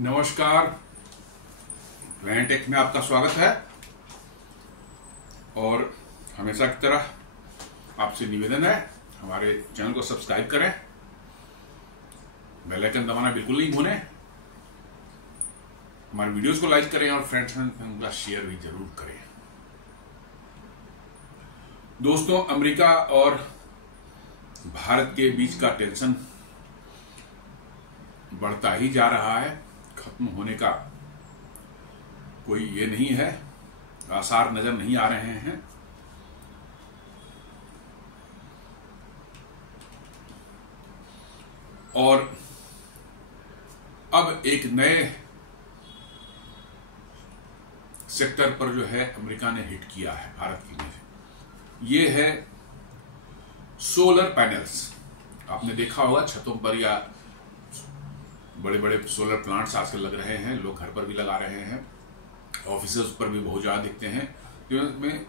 नमस्कार। Plan take में आपका स्वागत है और हमेशा की तरह आपसे निवेदन है हमारे चैनल को सब्सक्राइब करें, बेल आइकन दबाना बिल्कुल नहीं भूलें, हमारे वीडियोस को लाइक करें और फ्रेंड्स में उनका शेयर भी जरूर करें। दोस्तों, अमेरिका और भारत के बीच का टेंशन बढ़ता ही जा रहा है, खत्म होने का कोई ये नहीं है, आसार नजर नहीं आ रहे हैं। और अब एक नए सेक्टर पर जो है अमेरिका ने हिट किया है भारत की में, ये है सोलर पैनल्स। आपने देखा होगा छतों पर या बड़े बड़े सोलर प्लांट्स आजकल लग रहे हैं, लोग घर पर भी लगा रहे हैं, ऑफिसेस पर भी बहुत ज्यादा दिखते हैं, जिनमें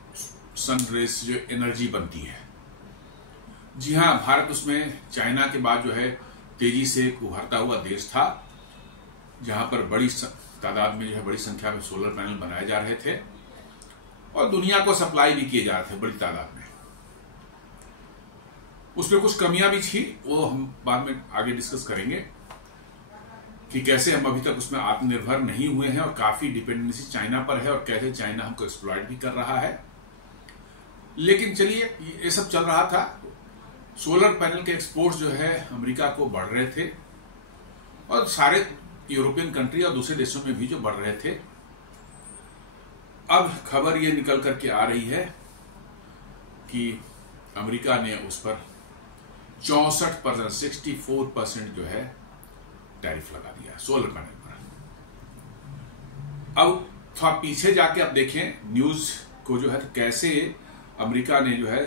सन रेज से जो एनर्जी बनती है। जी हाँ, भारत उसमें चाइना के बाद जो है तेजी से उभरता हुआ देश था, जहां पर बड़ी तादाद में जो है बड़ी संख्या में सोलर पैनल बनाए जा रहे थे और दुनिया को सप्लाई भी किए जा रहे थे बड़ी तादाद में। उसमें कुछ कमियां भी थी, वो हम बाद में आगे डिस्कस करेंगे कि कैसे हम अभी तक उसमें आत्मनिर्भर नहीं हुए हैं और काफी डिपेंडेंसी चाइना पर है और कैसे चाइना हमको एक्सप्लॉइट भी कर रहा है। लेकिन चलिए, ये सब चल रहा था, सोलर पैनल के एक्सपोर्ट्स जो है अमेरिका को बढ़ रहे थे और सारे यूरोपियन कंट्री और दूसरे देशों में भी जो बढ़ रहे थे। अब खबर ये निकल करके आ रही है कि अमेरिका ने उस पर 64%, 64% जो है टैरिफ लगा दिया सोलर पैनल पर। अब थोड़ा पीछे जाके आप देखें न्यूज को जो है, तो कैसे अमेरिका ने जो है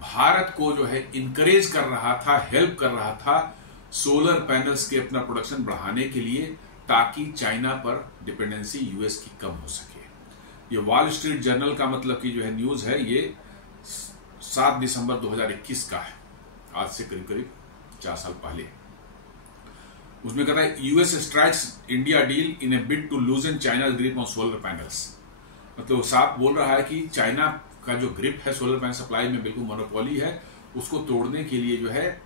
भारत को जो है इनकरेज कर रहा था, हेल्प कर रहा था सोलर पैनल्स के अपना प्रोडक्शन बढ़ाने के लिए, ताकि चाइना पर डिपेंडेंसी यूएस की कम हो सके। ये वॉल स्ट्रीट जर्नल का मतलब की जो है न्यूज है, ये 7 दिसंबर 2021 का है, आज से करीब करीब 4 साल पहले। उसमें कहता है US strikes India deal in a bid to loosen China grip on solar panels. मतलब साफ बोल रहा है कि चाइना का जो ग्रिप है सोलर पैनल सप्लाई में, बिल्कुल मोनोपोली है, उसको तोड़ने के लिए जो है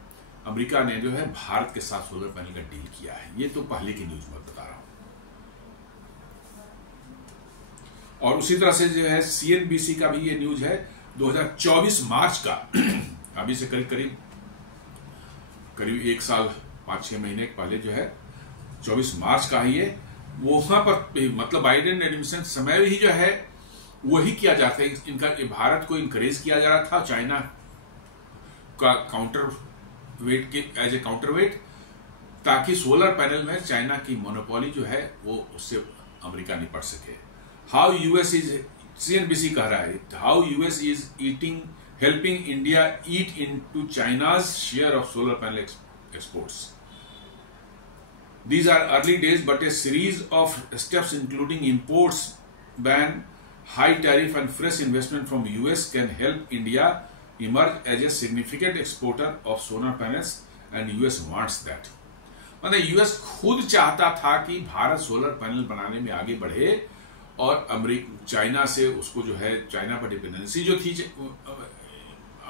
अमेरिका ने जो है भारत के साथ सोलर पैनल का डील किया है। ये तो पहले की न्यूज मैं बता रहा हूं। और उसी तरह से जो है सीएनबीसी का भी ये न्यूज है 2024 मार्च का, अभी से करीब 1 साल 5-6 महीने पहले जो है 24 मार्च का ही है। वहां पर मतलब बाइडेन एडमिनिस्ट्रेशन समय ही जो है वही किया जाता है, इनका भारत को इनकरेज किया जा रहा था चाइना का काउंटर वेट के एज ए काउंटर वेट, ताकि सोलर पैनल में चाइना की मोनोपोली जो है वो उससे अमेरिका निपट सके। हाउ यूएस इज, सीएनबीसी कह रहा है, how US is helping India eat into China's share of solar panel exports. These are early days, but a series of steps including imports ban, high tariff and fresh investment from US can help India emerge as a significant exporter of solar panels and US wants that. मतलब US खुद चाहता था कि Bharat solar panel बनाने में आगे बढ़े और चाइना से उसको जो है चाइना पर डिपेंडेंसी जो थी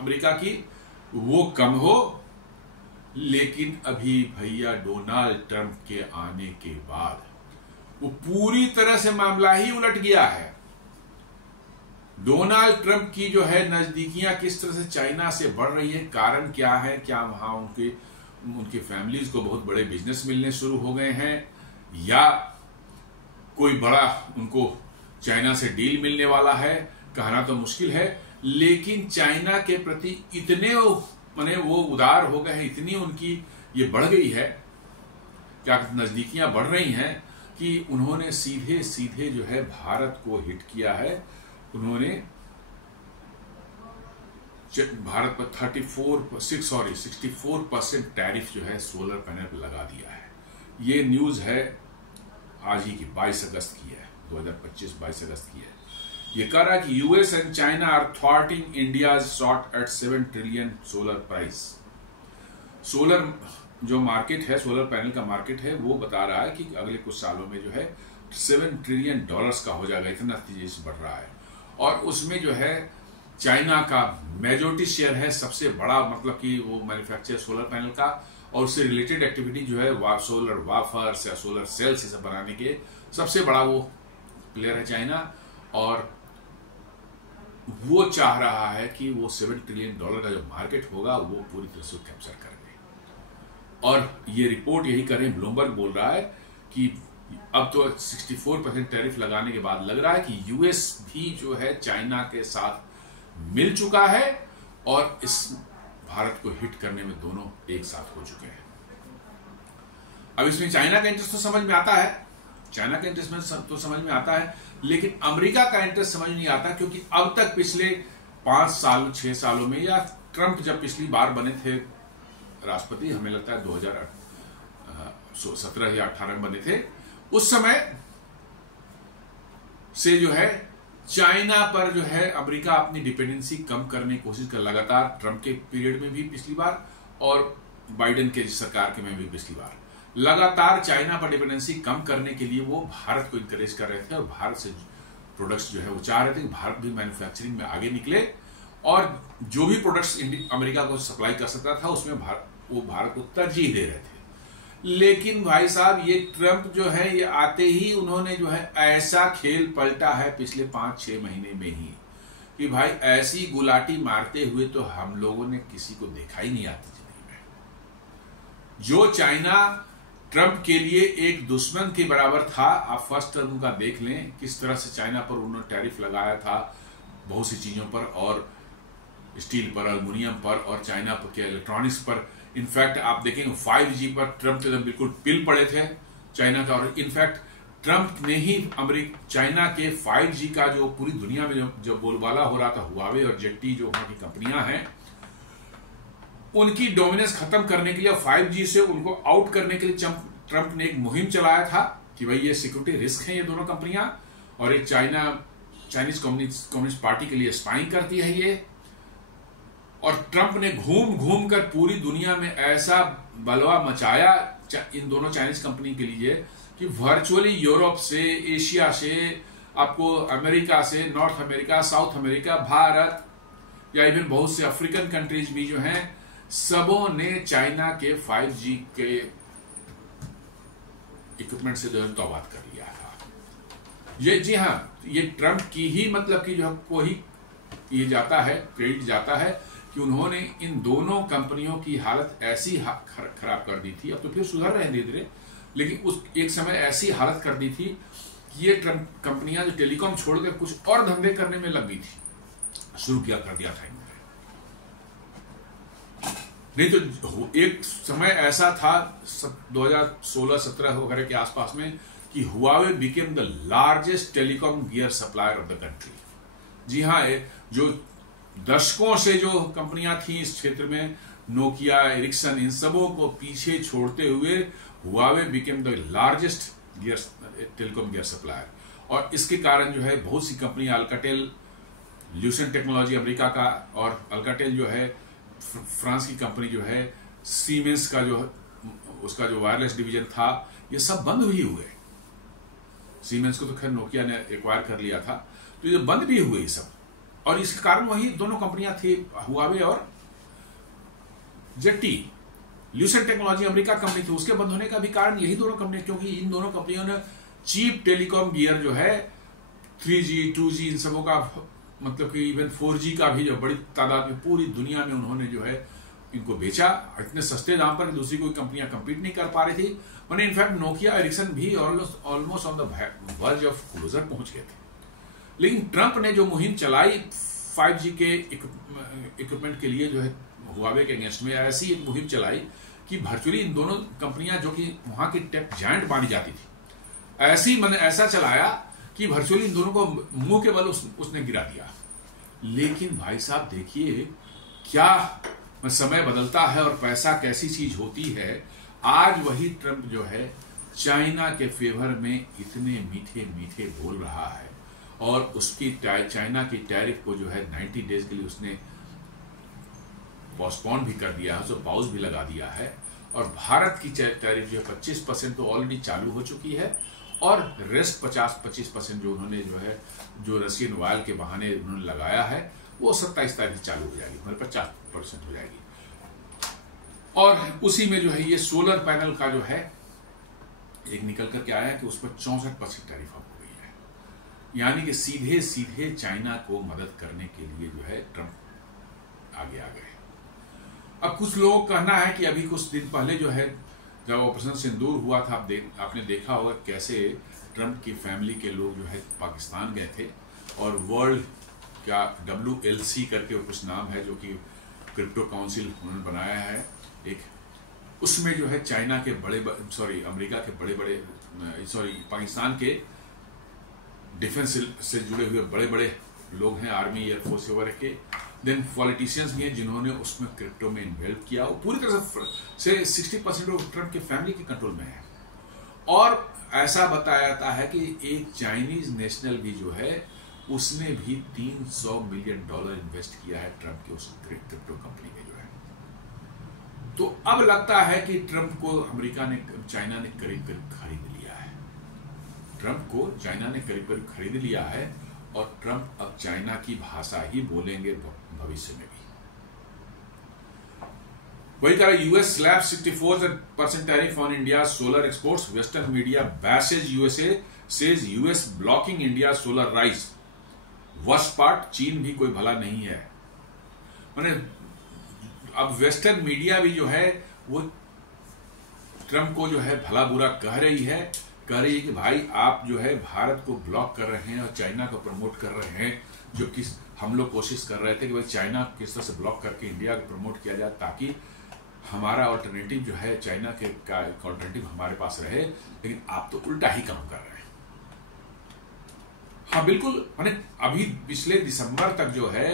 अमेरिका की वो कम हो। लेकिन अभी भैया डोनाल्ड ट्रंप के आने के बाद वो पूरी तरह से मामला ही उलट गया है। डोनाल्ड ट्रंप की जो है नजदीकियां किस तरह से चाइना से बढ़ रही है, कारण क्या है? क्या वहां उनके फैमिलीज को बहुत बड़े बिजनेस मिलने शुरू हो गए हैं, या कोई बड़ा उनको चाइना से डील मिलने वाला है? कहना तो मुश्किल है, लेकिन चाइना के प्रति इतने माने वो उदार हो गए हैं, इतनी उनकी ये बढ़ गई है, क्या नजदीकियां बढ़ रही हैं कि उन्होंने सीधे सीधे जो है भारत को हिट किया है। उन्होंने भारत पर 64% टैरिफ जो है सोलर पैनल पर लगा दिया है। ये न्यूज है आज ही की 22 अगस्त की है, 2025 22 अगस्त की है। ये कह रहा है कि US and China are thwarting India shot at 7 trillion solar price. Solar जो मार्केट है, सोलर पैनल का मार्केट है, वो बता रहा है कि अगले कुछ सालों में जो है $7 ट्रिलियन का हो जाएगा, इतना तेजी से बढ़ रहा है। और उसमें जो है चाइना का मेजॉरिटी शेयर है, सबसे बड़ा, मतलब कि वो मैन्युफैक्चर सोलर पैनल का और उससे रिलेटेड एक्टिविटी जो है सोलर वाफर्स या सोलर सेल्स सब बनाने के सबसे बड़ा वो प्लेयर है चाइना। और वो चाह रहा है कि वो $7 ट्रिलियन का जो मार्केट होगा वो पूरी तरह से कैप्चर कर ले। और ये रिपोर्ट यही कर रहे हैं, ब्लूमबर्ग बोल रहा है कि अब तो 64% टैरिफ लगाने के बाद लग रहा है कि यूएस भी जो है चाइना के साथ मिल चुका है और इस भारत को हिट करने में दोनों एक साथ हो चुके हैं। अब इसमें चाइना का इंटरेस्ट तो समझ में आता है, चाइना का इंटरेस्ट तो समझ में आता है, लेकिन अमेरिका का इंटरेस्ट समझ नहीं आता, क्योंकि अब तक पिछले 5 साल 6 सालों में, या ट्रंप जब पिछली बार बने थे राष्ट्रपति, हमें लगता है 2017 या 18 में बने थे, उस समय से जो है चाइना पर जो है अमेरिका अपनी डिपेंडेंसी कम करने की कोशिश कर, लगातार ट्रंप के पीरियड में भी पिछली बार और बाइडेन के सरकार के में भी पिछली बार लगातार चाइना पर डिपेंडेंसी कम करने के लिए वो भारत को इंकरेज कर रहे थे और भारत से प्रोडक्ट्स जो है वो चाह रहे थे कि भारत भी मैन्युफैक्चरिंग में आगे निकले और जो भी प्रोडक्ट्स अमेरिका को सप्लाई कर सकता था उसमें वो भारत को तरजीह दे रहे थे। लेकिन भाई साहब ये ट्रंप जो है ये आते ही उन्होंने जो है ऐसा खेल पलटा है पिछले 5-6 महीने में ही कि भाई ऐसी गुलाटी मारते हुए तो हम लोगों ने किसी को देखा ही नहीं आती जिंदगी में। जो चाइना ट्रंप के लिए एक दुश्मन के बराबर था, आप फर्स्ट टर्म का देख लें किस तरह से चाइना पर उन्होंने टैरिफ लगाया था बहुत सी चीजों पर, और स्टील पर, एल्युमिनियम पर और चाइना पर के इलेक्ट्रॉनिक्स पर। इनफैक्ट आप देखेंगे 5G पर ट्रंप तो बिल्कुल पिल पड़े थे चाइना का, और इनफैक्ट ट्रंप ने ही चाइना के 5G का जो पूरी दुनिया में जो बोलबाला हो रहा था, हुआवे और जेटी जो वहां की कंपनियां हैं, उनकी डोमिनेंस खत्म करने के लिए 5G से उनको आउट करने के लिए ट्रंप ने एक मुहिम चलाया था कि भाई ये सिक्योरिटी रिस्क है ये दोनों कंपनियां, और एक चाइनीज कम्युनिस्ट पार्टी के लिए स्पाइंग करती है ये। और ट्रंप ने घूम घूम कर पूरी दुनिया में ऐसा बलवा मचाया इन दोनों चाइनीज कंपनी के लिए कि वर्चुअली यूरोप से, एशिया से, आपको अमेरिका से, north America, south America, Bharat या इवन बहुत से अफ्रीकन कंट्रीज भी जो हैं, सबों ने चाइना के 5G के इक्विपमेंट से जो तौबा कर लिया था। ये जी हाँ, ये ट्रंप की ही मतलब कि जो कोई ये जाता है, क्रेडिट जाता है कि उन्होंने इन दोनों कंपनियों की हालत ऐसी खराब कर दी थी, अब तो फिर सुधर रहे हैं धीरे धीरे, लेकिन उस एक समय ऐसी हालत कर दी थी कि ये ट्रंप कंपनियां जो टेलीकॉम छोड़कर कुछ और धंधे करने में लग गई थी, शुरू कर दिया था इन्होंने। नहीं तो एक समय ऐसा था 2016-17 वगैरह के आसपास में कि Huawei became the largest telecom gear supplier of the country. जी हाँ, जो दशकों से जो कंपनियां थी इस क्षेत्र में, नोकिया, एरिक्सन, इन सबों को पीछे छोड़ते हुए Huawei became the largest telecom gear supplier. और इसके कारण जो है बहुत सी कंपनियां, अल्काटेल, ल्यूसेंट टेक्नोलॉजी अमेरिका का, और अल्काटेल जो है फ्रांस की कंपनी जो है, सीमेंस का जो उसका जो वायरलेस डिवीजन था, ये सब बंद भी हुए। सीमेंस को तो खैर नोकिया ने एक्वायर कर लिया था, तो ये बंद भी हुए ये सब। और इसके कारण वही दोनों कंपनियां थी, हुआवे और jetty. Lucent technology America company थी, उसके बंद होने का भी कारण यही दोनों कंपनियां, क्योंकि इन दोनों कंपनियों ने चीप टेलीकॉम गियर जो है 3G 2G इन सबों का, मतलब कि इवन 4G का भी जो बड़ी तादाद में पूरी दुनिया में उन्होंने जो है इनको बेचा इतने सस्ते दाम पर कि दूसरी कोई कंपनियां कंपीट नहीं कर पा रही थी। मैंने इनफैक्ट नोकिया, एरिक्सन भी almost on the verge of closure पहुंच गए थे। लेकिन ट्रंप ने जो मुहिम चलाई 5G के इक्विपमेंट के लिए, जो है हुआवे के अगेंस्ट में ऐसी एक मुहिम चलाई कि वर्चुअली इन दोनों कंपनियां जो कि वहां की टेक जायंट मानी जाती थी, ऐसा चलाया कि वर्चुअली इन दोनों को मुंह के बल उसने गिरा दिया। लेकिन भाई साहब देखिए क्या समय बदलता है और पैसा कैसी चीज होती है। आज वही ट्रंप जो है चाइना के फेवर में इतने मीठे मीठे बोल रहा है, और उसकी चाइना की टैरिफ को जो है 90 डेज के लिए उसने पोस्टपोन भी कर दिया है, उसको पाउज भी लगा दिया है। और भारत की टैरिफ जो है 25% तो ऑलरेडी चालू हो चुकी है, और रेस्ट 25% जो उन्होंने जो है जो रशियन ऑयल के बहाने उन्होंने लगाया है वो 27 तारीख से चालू हो जाएगी, मतलब 50% हो जाएगी। और उसी में जो है ये सोलर पैनल का जो है एक निकल करके आया है कि उस पर 64% टैरिफ हो गई है, यानी कि सीधे सीधे चाइना को मदद करने के लिए जो है ट्रंप आगे आ गए। अब कुछ लोगों का कहना है कि अभी कुछ दिन पहले जो है जब ऑपरेशन सिंदूर हुआ था, आपने देखा होगा कैसे ट्रंप की फैमिली के लोग जो है पाकिस्तान गए थे, और वर्ल्ड क्या WLC करके कुछ नाम है जो कि क्रिप्टो काउंसिल उन्होंने बनाया है एक, उसमें जो है चाइना के अमेरिका के पाकिस्तान के डिफेंस से जुड़े हुए बड़े बड़े लोग हैं, आर्मी एयरफोर्स वगैरह के, देन पॉलिटिशियंस भी हैं जिन्होंने उसमें क्रिप्टो में इन्वेल्व किया। वो पूरी तरह से 60% ऑफ ट्रंप के फैमिली के कंट्रोल में है। और ऐसा बताया जाता है कि एक चाइनीज नेशनल भी जो है उसने भी $300 मिलियन इन्वेस्ट किया है ट्रंप के उस क्रिप्टो कंपनी में जो है। तो अब लगता है कि ट्रंप को चाइना ने करीब खरीद लिया है। ट्रंप को चाइना ने करीब खरीद लिया है, और ट्रंप अब चाइना की भाषा ही बोलेंगे भविष्य में भी। वही कह रहा, US slaps 64% tariff on India solar exports, western media bashes USA, says US blocking India solar rise. Worst part, चीन भी कोई भला नहीं है। माने अब वेस्टर्न मीडिया भी जो है वो ट्रंप को जो है भला बुरा कह रही है कि भाई आप जो है भारत को ब्लॉक कर रहे हैं और चाइना को प्रमोट कर रहे हैं, जो कि हम लोग कोशिश कर रहे थे कि भाई चाइना किस तरह से ब्लॉक करके इंडिया को प्रमोट किया जाए ताकि हमारा ऑल्टरनेटिव जो है चाइना के का ऑल्टरनेटिव हमारे पास रहे, लेकिन आप तो उल्टा ही काम कर रहे हैं। हाँ बिल्कुल, माने अभी पिछले दिसंबर तक जो है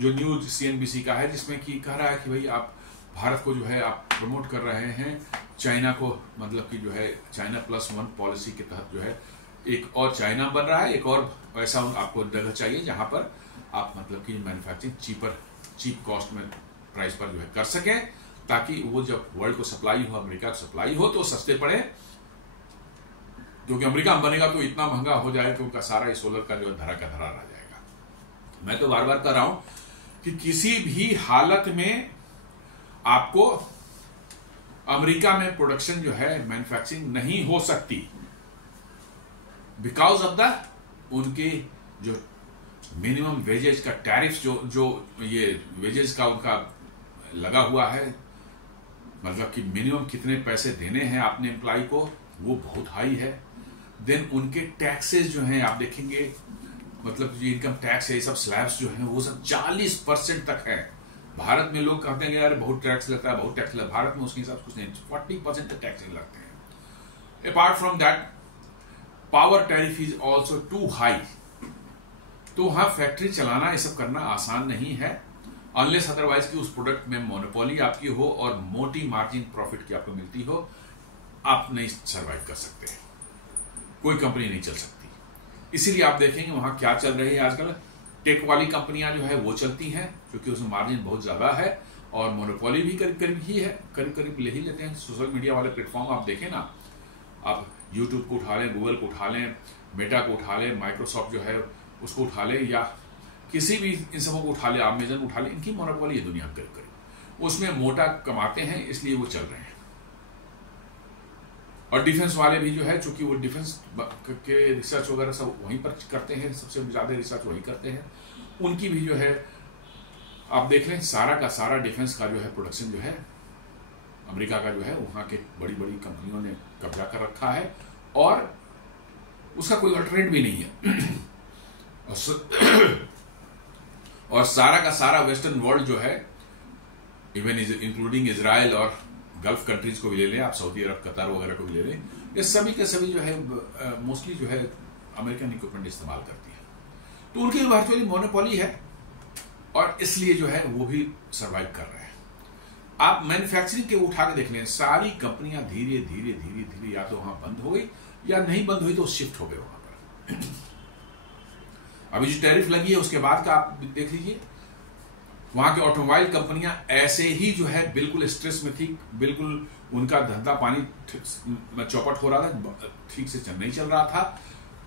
जो न्यूज CNBC का है जिसमें कि कह रहा है कि भाई आप भारत को जो है आप प्रमोट कर रहे हैं चाइना को, मतलब कि जो है चाइना +1 पॉलिसी के तहत जो है एक और चाइना बन रहा है, एक और ऐसा आपको जगह चाहिए जहां पर आप मतलब कि मैन्युफैक्चरिंग चीप कॉस्ट में प्राइस पर जो है कर सके, ताकि वो जब वर्ल्ड को सप्लाई हो, अमेरिका को सप्लाई हो तो सस्ते पड़े, क्योंकि अमेरिका में बनेगा तो इतना महंगा हो जाए कि उनका सारा सोलर का जो धरा का धरा रह जाएगा। मैं तो बार बार कह रहा हूं कि किसी भी हालत में आपको अमेरिका में प्रोडक्शन जो है मैन्युफैक्चरिंग नहीं हो सकती, बिकॉज ऑफ द उनके जो मिनिमम वेजेज का टैरिफ जो ये वेजेज का उनका लगा हुआ है, मतलब कि मिनिमम कितने पैसे देने हैं आपने एम्प्लॉय को, वो बहुत हाई है। देन उनके टैक्सेस जो हैं आप देखेंगे, मतलब जो इनकम टैक्स है, ये सब स्लैब्स जो हैं वो सब 40% तक है। भारत में लोग कहते हैं यार बहुत टैक्स लगता है, बहुत टैक्स लगता है, भारत में उसके हिसाब से कुछ नहीं, 40% तक टैक्स लगते हैं। Apart from that power tariff is also too high. तो वहां फैक्ट्री चलाना ये सब करना आसान नहीं है, अनलेस अदरवाइज कि उस प्रोडक्ट में मोनोपोली आपकी हो और मोटी मार्जिन प्रॉफिट की आपको मिलती हो, आप नहीं सर्वाइव कर सकते, कोई कंपनी नहीं चल सकती। इसीलिए आप देखेंगे वहां क्या चल रही है आजकल, टेक वाली कंपनियां जो है वो चलती हैं क्योंकि उसमें मार्जिन बहुत ज्यादा है, और मोनोपोली भी करीब करीब ही है, करीब करीब ले ही लेते हैं। सोशल मीडिया वाले प्लेटफॉर्म आप देखें ना, आप यूट्यूब को उठा लें, गूगल को उठा लें, मेटा को उठा लें, माइक्रोसॉफ्ट जो है उसको उठा लें, या किसी भी इन सबों को उठा लें, अमेजन उठा लें, इनकी मोनोपोली है दुनिया करीब करीब, उसमें मोटा कमाते हैं इसलिए वो चल रहे हैं। और डिफेंस वाले भी जो है, चूंकि वो डिफेंस के रिसर्च वगैरह सब वहीं पर करते हैं, सबसे ज्यादा रिसर्च वहीं करते हैं, उनकी भी जो है आप देख लें सारा का सारा डिफेंस का जो है प्रोडक्शन जो है अमेरिका का जो है वहां के बड़ी बड़ी कंपनियों ने कब्जा कर रखा है, और उसका कोई अल्टरनेट भी नहीं है। और सारा का सारा वेस्टर्न वर्ल्ड जो है, इवन इंक्लूडिंग इजराइल और गल्फ कंट्रीज को भी ले लें आप, सऊदी अरब, कतर वगैरह को भी ले लें, ये सभी के सभी जो है मोस्टली जो है अमेरिकन इक्विपमेंट इस्तेमाल करती है, तो उनकी वर्चुअली मोनोपोली है, और इसलिए जो है वो भी सर्वाइव कर रहे हैं। आप मैन्युफैक्चरिंग के उठा के देख लें, सारी कंपनियां धीरे धीरे धीरे धीरे या तो वहां बंद हो गई, या नहीं बंद हुई तो शिफ्ट हो गए वहां पर। अभी जो टैरिफ लगी है उसके बाद का आप देख लीजिए, वहां की ऑटोमोबाइल कंपनियां ऐसे ही जो है बिल्कुल स्ट्रेस में थी, बिल्कुल उनका धंधा पानी चौपट हो रहा था, ठीक से नहीं चल रहा था।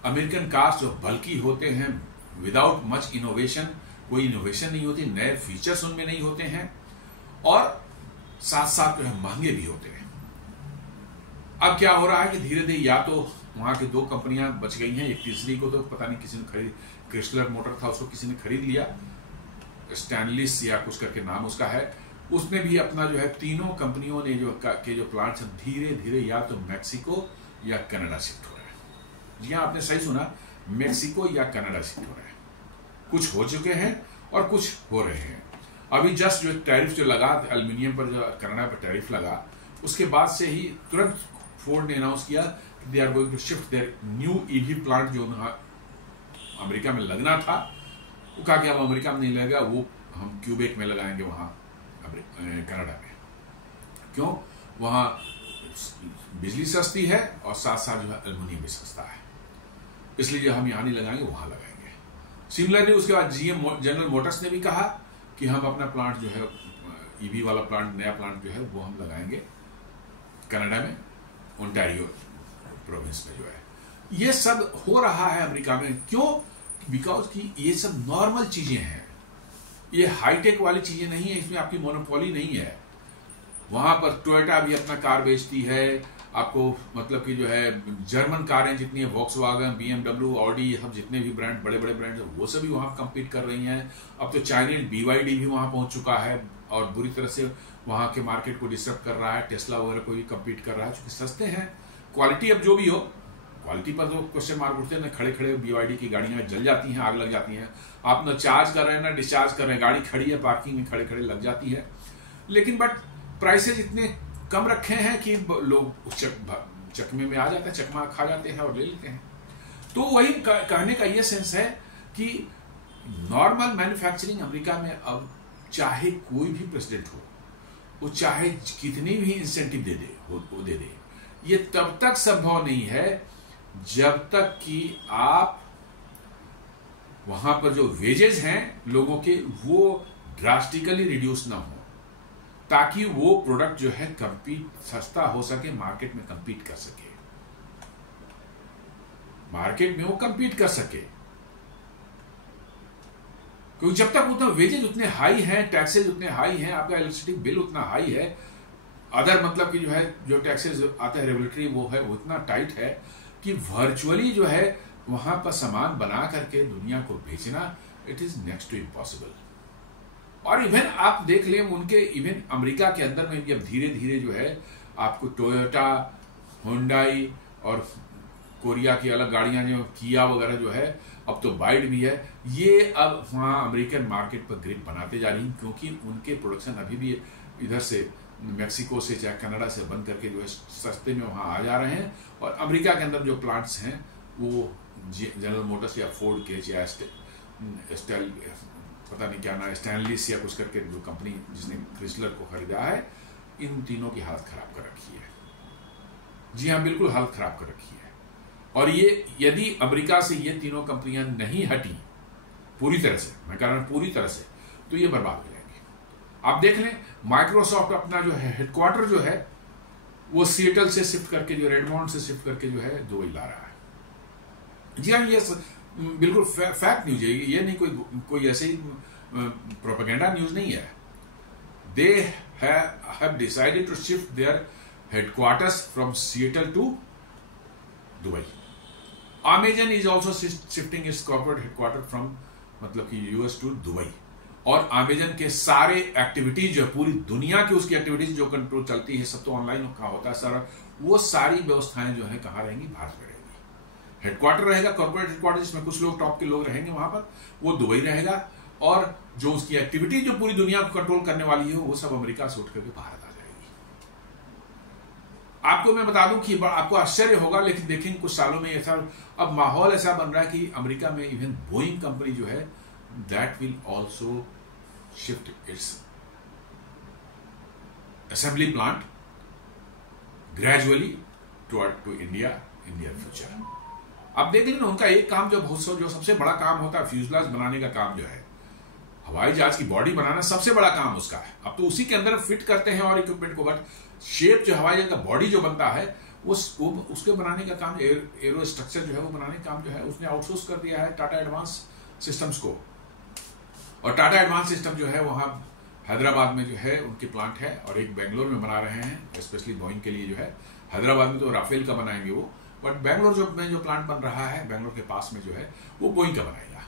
अमेरिकन कार्स जो बल्कि होते हैं, विदाउट मच इनोवेशन, कोई इनोवेशन नहीं होती, नए फीचर्स उनमें नहीं होते हैं, और साथ साथ जो है महंगे भी होते हैं। अब क्या हो रहा है कि धीरे धीरे या तो वहां की 2 कंपनियां बच गई हैं, एक तीसरी को तो पता नहीं किसी ने खरीद, क्रिस्लर मोटर था उसको किसी ने खरीद लिया, स्टैनलिस या कुछ करके नाम उसका है, उसमें भी अपना जो है तीनों कंपनियों ने जो प्लांट्स धीरे धीरे या तो मैक्सिको या कनाडा शिफ्ट हो रहे हैं। जी हाँ, आपने सही सुना, मैक्सिको या कनाडा शिफ्ट हो रहे हैं। कुछ हो चुके हैं और कुछ हो रहे हैं। अभी जस्ट जो टैरिफ जो लगा एल्यूमिनियम पर, जो कनाडा पर टैरिफ लगा, उसके बाद से ही तुरंत फोर्ड ने अनाउंस किया कि they are going to shift their new EV plant जो अमेरिका में लगना था, वो कहा कि अब अमेरिका में नहीं लगेगा, वो हम क्यूबेक में लगाएंगे वहां कनाडा में। क्यों? वहां बिजली सस्ती है और साथ साथ जो है एल्यूमिनियम भी सस्ता है, इसलिए हम यहां नहीं लगाएंगे, वहां लगाएंगे। सिमिलरली उसके बाद जीएम जनरल मोटर्स ने भी कहा कि हम अपना प्लांट जो है ईवी वाला प्लांट, नया प्लांट जो है वो हम लगाएंगे कनाडा में, ओंटारियो प्रोविंस में जो है। ये सब हो रहा है अमेरिका में। क्यों? बिकॉज कि ये सब नॉर्मल चीजें हैं, ये हाईटेक वाली चीजें नहीं है, इसमें आपकी मोनोपोली नहीं है। वहां पर टोयोटा भी अपना कार बेचती है आपको, मतलब कि जो है जर्मन कारें जितनी है, वॉक्सवैगन, बीएमडब्ल्यू, ऑडी, सब जितने भी ब्रांड, बड़े बड़े ब्रांड है, वो सभी वहां कम्पीट कर रही हैं। अब तो चाइनीज BYD भी वहां पहुंच चुका है और बुरी तरह से वहां के मार्केट को डिस्टर्ब कर रहा है। टेस्ला वगैरह को भी कम्पीट कर रहा है, क्योंकि सस्ते हैं। क्वालिटी अब जो भी हो, क्वालिटी पर तो क्वेश्चन मार्क उठते हैं ना। खड़े खड़े BYD की गाड़ियां जल जाती हैं, आग लग जाती हैं। आप न चार्ज कर रहे हैं ना डिस्चार्ज कर रहे हैं, गाड़ी खड़ी है पार्किंग में, खड़े खड़े लग जाती है। लेकिन बट प्राइसेज इतने कम रखे हैं कि लोग चकमे में आ जाते हैं, चकमा खा जाते हैं और ले लेते हैं। तो वही कहने का ये सेंस है कि नॉर्मल मैन्युफैक्चरिंग अमेरिका में अब चाहे कोई भी प्रेसिडेंट हो, वो चाहे कितनी भी इंसेंटिव दे दे, वो दे दे, ये तब तक संभव नहीं है जब तक कि आप वहां पर जो वेजेस हैं लोगों के, वो ड्रास्टिकली रिड्यूस ना हो, ताकि वो प्रोडक्ट जो है कंपीट सस्ता हो सके, मार्केट में कंपीट कर सके, मार्केट में वो कंपीट कर सके। क्योंकि जब तक उतना वेजेस उतने हाई हैं, टैक्सेस उतने हाई हैं, आपका इलेक्ट्रिसिटी बिल उतना हाई है, अदर मतलब कि जो है जो टैक्सेस आते हैं रेगुलेटरी, वो है वो इतना टाइट है कि वर्चुअली जो है वहां पर सामान बना करके दुनिया को भेजना, it is next to impossible. और इवन आप देख लें उनके, इवन अमेरिका के अंदर में जब धीरे धीरे जो है आपको टोयोटा, हुंडई और कोरिया की अलग गाड़ियां जो किया वगैरह जो है, अब तो बाइड भी है, ये अब वहां अमेरिकन मार्केट पर ग्रिप बनाते जा रही हैं, क्योंकि उनके प्रोडक्शन अभी भी इधर से मैक्सिको से चाहे कनाडा से बन करके जो है सस्ते में वहां आ जा रहे हैं। और अमेरिका के अंदर जो प्लांट्स हैं वो जनरल मोटर्स या फोर्ड के या स्टेल, पता नहीं क्या ना, स्टैनलिस या कुछ करके जो कंपनी जिसने क्रिस्लर को खरीदा है, इन तीनों की हालत खराब कर रखी है। जी हाँ, बिल्कुल हालत खराब कर रखी है। और ये यदि अमेरिका से ये तीनों कंपनियां नहीं हटी पूरी तरह से, मैं कह रहा हूं पूरी तरह से, तो ये बर्बाद हो जाएंगे। आप देख लें माइक्रोसॉफ्ट अपना जो है हेडक्वार्टर जो है वो सिएटल से शिफ्ट करके, जो रेडमोंड से शिफ्ट करके जो है दुबई ला रहा है। जी हाँ, ये बिल्कुल फैक्ट न्यूज है, ये नहीं कोई ऐसे ही प्रोपेगेंडा न्यूज नहीं है। They have decided to shift their headquarters from Seattle to Dubai. Amazon is also shifting its corporate headquarter from, मतलब कि यूएस टू दुबई। और अमेजन के सारे एक्टिविटीज जो पूरी दुनिया की उसकी एक्टिविटीज जो कंट्रोल चलती है, सब तो ऑनलाइन का होता है सारा, वो सारी व्यवस्थाएं जो है कहाँ रहेंगी? भारत में रहेंगी। हेडक्वार्टर रहेगा, कॉर्पोरेट हेडक्वार्टर, जिसमें कुछ लोग टॉप के लोग रहेंगे वहां पर, वो दुबई रहेगा। और जो उसकी एक्टिविटी जो पूरी दुनिया को कंट्रोल करने वाली है, वो सब अमेरिका से उठ करके भारत आ जाएगी। आपको मैं बता दूं कि आपको आश्चर्य होगा, लेकिन देखेंगे कुछ सालों में ऐसा अब माहौल ऐसा बन रहा है कि अमेरिका में इवन बोइंग कंपनी जो है, that will also shift its assembly plant gradually to India in near future. आप देख लेना उनका एक काम जो सबसे बड़ा काम होता है, फ्यूजलाज बनाने का काम जो है, हवाई जहाज की बॉडी बनाना सबसे बड़ा काम उसका है। अब तो उसी के अंदर फिट करते हैं और इक्विपमेंट को, बट शेप जो हवाई जहाज का बॉडी जो बनता है उसके बनाने का काम, एरो स्ट्रक्चर जो है वो बनाने का काम जो है उसने आउटसोर्स कर दिया है टाटा एडवांस सिस्टम्स को। और टाटा एडवांस सिस्टम जो है वहां हैदराबाद में जो है उनकी प्लांट है, और एक बेंगलोर में बना रहे हैं स्पेशली बोइंग के लिए जो है। हैदराबाद में तो राफेल का बनाएंगे वो, बट बेंगलोर में जो प्लांट बन रहा है बेंगलोर के पास में जो है वो बोइंग का बनाएगा।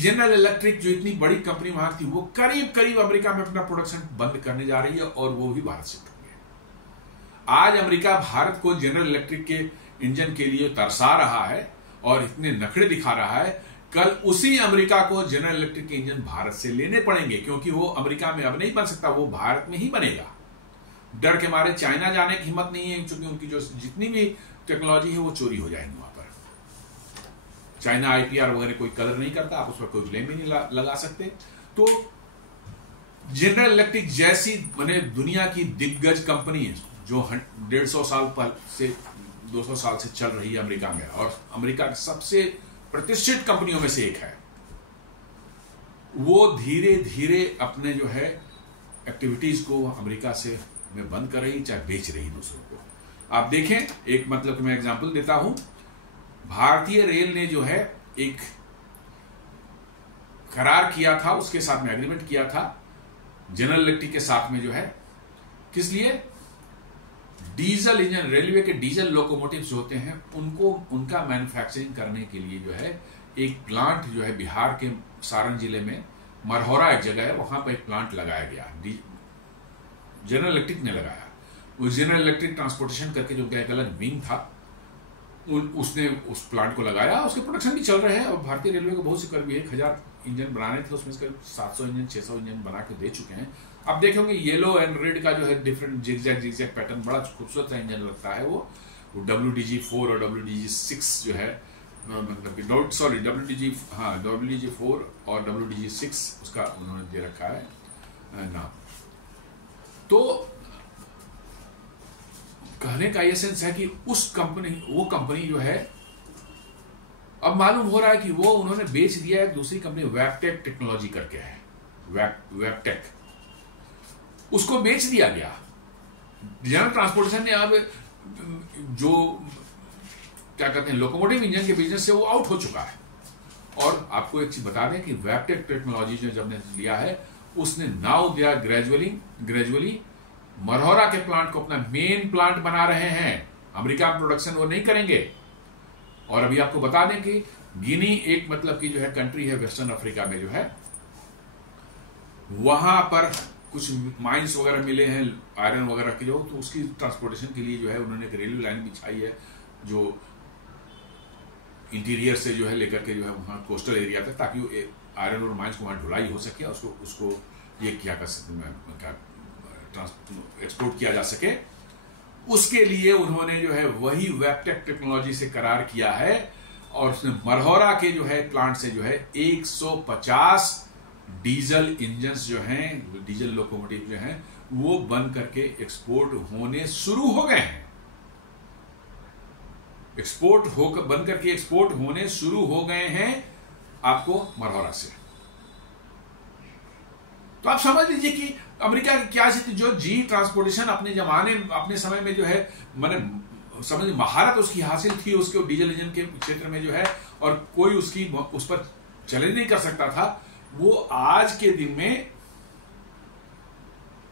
जनरल इलेक्ट्रिक जो इतनी बड़ी कंपनी वहां थी वो करीब करीब अमेरिका में अपना प्रोडक्शन बंद करने जा रही है, और वो भी भारत से होंगे। आज अमेरिका भारत को जनरल इलेक्ट्रिक के इंजन के लिए तरसा रहा है और इतने नखरे दिखा रहा है। कल उसी अमेरिका को जनरल इलेक्ट्रिक के इंजन भारत से लेने पड़ेंगे, क्योंकि वो अमेरिका में अब नहीं बन सकता, वो भारत में ही बनेगा। डर के मारे चाइना जाने की हिम्मत नहीं है, क्योंकि उनकी जो जितनी भी टेक्नोलॉजी है वो चोरी हो जाएंगी वहां पर। चाइना आईपीआर वगैरह कोई कदर नहीं करता, आप उस पर कोई ब्लेम ही नहीं लगा सकते। तो जनरल इलेक्ट्रिक जैसी माने दुनिया की दिग्गज कंपनी है जो 150 साल से 200 साल से चल रही है अमेरिका में, और अमेरिका की सबसे प्रतिष्ठित कंपनियों में से एक है, वो धीरे धीरे अपने जो है एक्टिविटीज को अमेरिका से में बंद कर रही, चाहे बेच रही दूसरों को। आप देखें, एक मतलब मैं एग्जांपल देता हूं, भारतीय रेल ने जो है एक करार किया था, उसके साथ में एग्रीमेंट किया था जनरल इलेक्ट्रिक के साथ में जो है, किस लिए? डीजल इंजन, रेलवे के डीजल लोकोमोटिव जो होते हैं उनको उनका मैन्युफैक्चरिंग करने के लिए जो है एक प्लांट जो है बिहार के सारण जिले में मरहौरा एक जगह है, वहां पर एक प्लांट लगाया गया, जनरल इलेक्ट्रिक ने लगाया। वो जनरल इलेक्ट्रिक ट्रांसपोर्टेशन करके जो एक अलग विंग था उसने उस प्लांट को लगाया, उसके प्रोडक्शन भी चल रहे हैं। और भारतीय रेलवे को बहुत से करीब 1000 इंजन बनाने थे, उसमें से 700 इंजन 600 इंजन बना के दे चुके हैं। आप देखेंगे येलो एंड रेड का जो है डिफरेंट जिगजैग पैटर्न, बड़ा खूबसूरत इंजन लगता है वो WDG4 और WDG6 जो है, मतलब WDG4 और WDG6 उसका उन्होंने दे रखा है नाम। तो कहने का यह सेंस है कि वो कंपनी जो है अब मालूम हो रहा है कि वो उन्होंने बेच दिया है दूसरी कंपनी, वैबटेक टेक्नोलॉजी करके है, वैबटेक, उसको बेच दिया गया। जनरल ट्रांसपोर्टेशन ने अब जो क्या कहते हैं लोकोमोटिव इंजन के बिजनेस से वो आउट हो चुका है। और आपको एक चीज बता दें कि वैबटेक टेक्नोलॉजी जो जब ने लिया है उसने नाउ दिया ग्रेजुअली मरहौरा के प्लांट को अपना मेन प्लांट बना रहे हैं। अमेरिका में प्रोडक्शन वो नहीं करेंगे। और अभी आपको बता दें कि गिनी एक मतलब की जो है कंट्री है वेस्टर्न अफ्रीका में जो है, वहां पर कुछ माइंस वगैरह मिले हैं आयरन वगैरह के जो, तो उसकी ट्रांसपोर्टेशन के लिए जो है उन्होंने एक रेलवे लाइन बिछाई है जो इंटीरियर से जो है लेकर के जो है वहां कोस्टल एरिया तक, ताकि आयरन और माइंस को वहां ढुलाई हो सके, उसको ये क्या कर सकते एक्सपोर्ट किया जा सके। उसके लिए उन्होंने जो है वही वैबटेक टेक्नोलॉजी से करार किया है, और उसने मरहौरा के जो है प्लांट से जो है 150 डीजल इंजन्स जो हैं, डीजल लोकोमोटिव जो हैं, वो बन करके एक्सपोर्ट होने शुरू हो गए हैं। बन करके एक्सपोर्ट होने शुरू हो गए हैं आपको मरहौरा से। तो आप समझ लीजिए कि अमेरिका की क्या स्थिति, जो जी ट्रांसपोर्टेशन अपने समय में जो है मैंने समझ महारत उसकी हासिल थी उसके डीजल इंजन के क्षेत्र में जो है, और कोई उस पर चैलेंज नहीं कर सकता था, वो आज के दिन में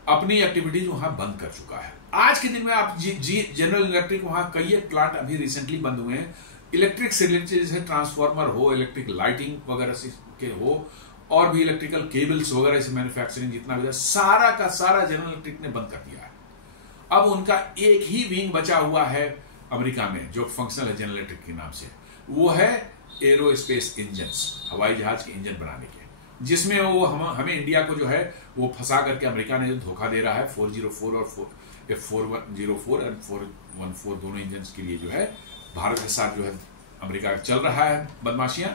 अपनी एक्टिविटीज वहां बंद कर चुका है। आज के दिन में आप जनरल इलेक्ट्रिक वहां कई प्लांट अभी रिसेंटली बंद हुए हैं, इलेक्ट्रिक से रिलेटेड ट्रांसफार्मर हो, इलेक्ट्रिक लाइटिंग वगैरह से के हो, और भी इलेक्ट्रिकल केबल्स वगैरह से मैन्युफैक्चरिंग जितना भी सारा का सारा जनरल इलेक्ट्रिक ने बंद कर दिया है। अब उनका एक ही विंग बचा हुआ है अमेरिका में जो फंक्शनल है जनरल इलेक्ट्रिक के नाम से, वो है एरोस्पेस इंजन्स, हवाई जहाज के इंजन बनाने के, जिसमें वो हमें इंडिया को जो है वो फंसा करके अमेरिका ने जो धोखा दे रहा है 404 और 404 और 414 दोनों इंजन के लिए जो है भारत के साथ जो है अमेरिका चल रहा है बदमाशियां।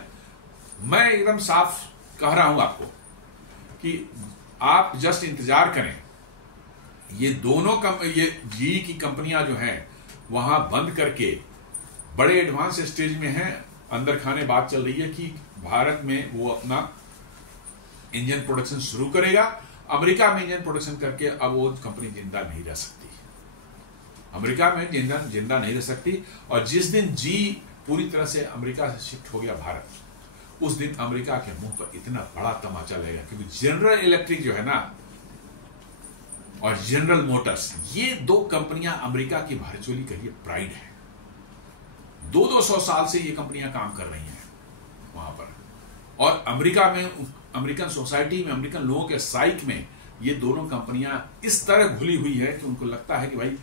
मैं एकदम साफ कह रहा हूं आपको कि आप जस्ट इंतजार करें, ये दोनों ये जी की कंपनियां जो हैं वहां बंद करके बड़े एडवांस स्टेज में हैं, अंदर खाने बात चल रही है कि भारत में वो अपना इंजन प्रोडक्शन शुरू करेगा। अमेरिका में इंजन प्रोडक्शन करके अब वो कंपनी जिंदा नहीं रह सकती, अमेरिका में जिंदा नहीं रह सकती। और जिस दिन जी पूरी तरह से अमेरिका से शिफ्ट हो गया भारत, उस दिन अमेरिका के मुंह पर इतना बड़ा तमाचा लगेगा, क्योंकि जनरल इलेक्ट्रिक जो है ना और जनरल मोटर्स, ये दो कंपनियां अमेरिका की भरचोली कहिए प्राइड है। 200 साल से ये कंपनियां काम कर रही हैं वहां पर, और अमेरिका में, अमेरिकन सोसाइटी में, अमेरिकन लोगों के साइक में ये दोनों कंपनियां इस तरह घुली हुई है कि उनको लगता है कि भाई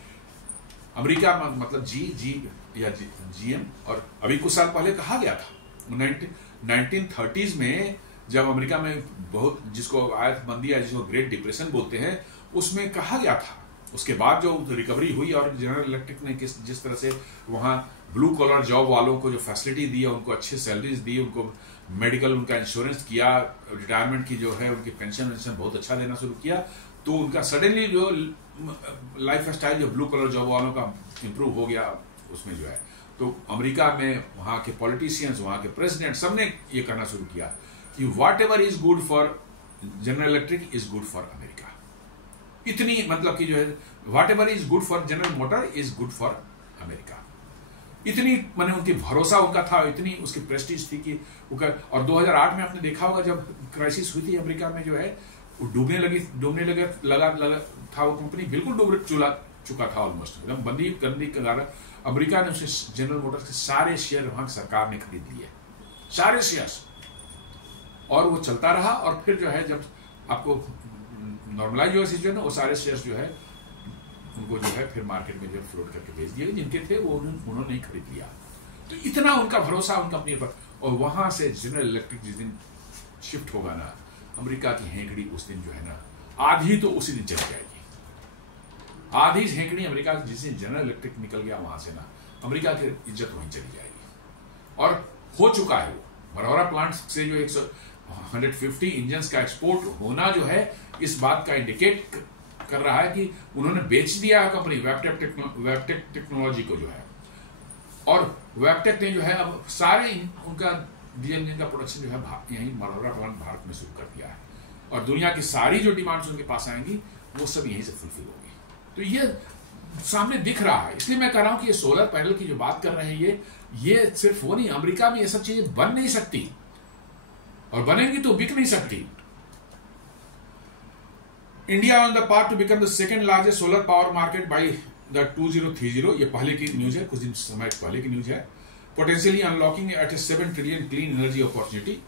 अमेरिका मतलब जी या जीएम। और अभी कुछ साल पहले कहा गया था 1930s में, जब अमेरिका में बहुत जिसको आयतमंदी या जिसको ग्रेट डिप्रेशन बोलते हैं, उसमें कहा गया था। उसके बाद जो रिकवरी हुई और जनरल इलेक्ट्रिक ने जिस तरह से वहां ब्लू कॉलर जॉब वालों को जो फैसिलिटी दी, उनको अच्छी सैलरीज दी, उनको मेडिकल, उनका इंश्योरेंस किया, रिटायरमेंट की जो है उनकी पेंशन बहुत अच्छा देना शुरू किया, तो उनका सडनली जो लाइफ स्टाइल जो ब्लू कलर जॉब वालों का इंप्रूव हो गया उसमें जो है। तो अमेरिका में वहां के पॉलिटिशियंस, वहां के प्रेसिडेंट, सबने ये कहना शुरू किया कि what ever is good for general electric is good for America. इतनी मतलब कि जो है what ever is good for general motor is good for America. इतनी मैंने उनकी भरोसा उनका था, इतनी उसकी प्रेस्टीज थी कि और 2008 में आपने देखा होगा जब क्राइसिस हुई थी अमेरिका में, जो है डूबने लगा था, वो कंपनी बिल्कुल डूब चुका था, ऑलमोस्ट एकदम बंदी कगार। अमेरिका ने उसे जनरल मोटर्स के सारे शेयर वहां सरकार ने खरीद लिए, सारे शेयर्स, और वो चलता रहा। और फिर जो है जब आपको नॉर्मलाइज हुआ सिचुएशन, वो सारे शेयर्स जो है उनको जो है फिर मार्केट में जो फ्लोट करके भेज दिए, जिनके थे वो उन्होंने ही खरीद लिया। तो इतना उनका भरोसा उन कंपनी पर। और वहां से जनरल इलेक्ट्रिक जिस दिन शिफ्ट होगा ना, अमेरिका की हेंकड़ी उस दिन जो है ना, आधी तो उसी दिन चल जाएगी। आधी हेंकड़ी अमेरिका की जिस दिन जनरल इलेक्ट्रिक निकल गया वहां से ना, अमेरिका की इज्जत वहीं चली जाएगी। और हो चुका है वो मरौरा प्लांट से जो 150 इंजन का एक्सपोर्ट होना जो है, इस बात का इंडिकेट कर रहा है कि उन्होंने बेच दिया है कंपनी वेबटेक टेक्नोलॉजी को जो है। और वेबटेक ने जो है अब सारे उनका डीजल इंजन का प्रोडक्शन जो है यहीं मरौरा प्लांट भारत में शुरू कर दिया है, और दुनिया की सारी जो डिमांड्स उनके पास आएंगी वो सब यहीं से फुलफिल होगी। तो ये सामने दिख रहा है, इसलिए मैं कह रहा हूं कि ये सोलर पैनल की जो बात कर रहे हैं ये सिर्फ वो नहीं, अमेरिका में ये सब चीजें बन नहीं सकती, और बनेंगी तो बिक नहीं सकती। India on the path to become the second largest solar power market by the 2030। ये पहले की न्यूज है, कुछ दिन समय पहले की न्यूज है। पोटेंशियली अनलॉकिंग एट ए 7 ट्रिलियन क्लीन एनर्जी अपॉर्चुनिटी।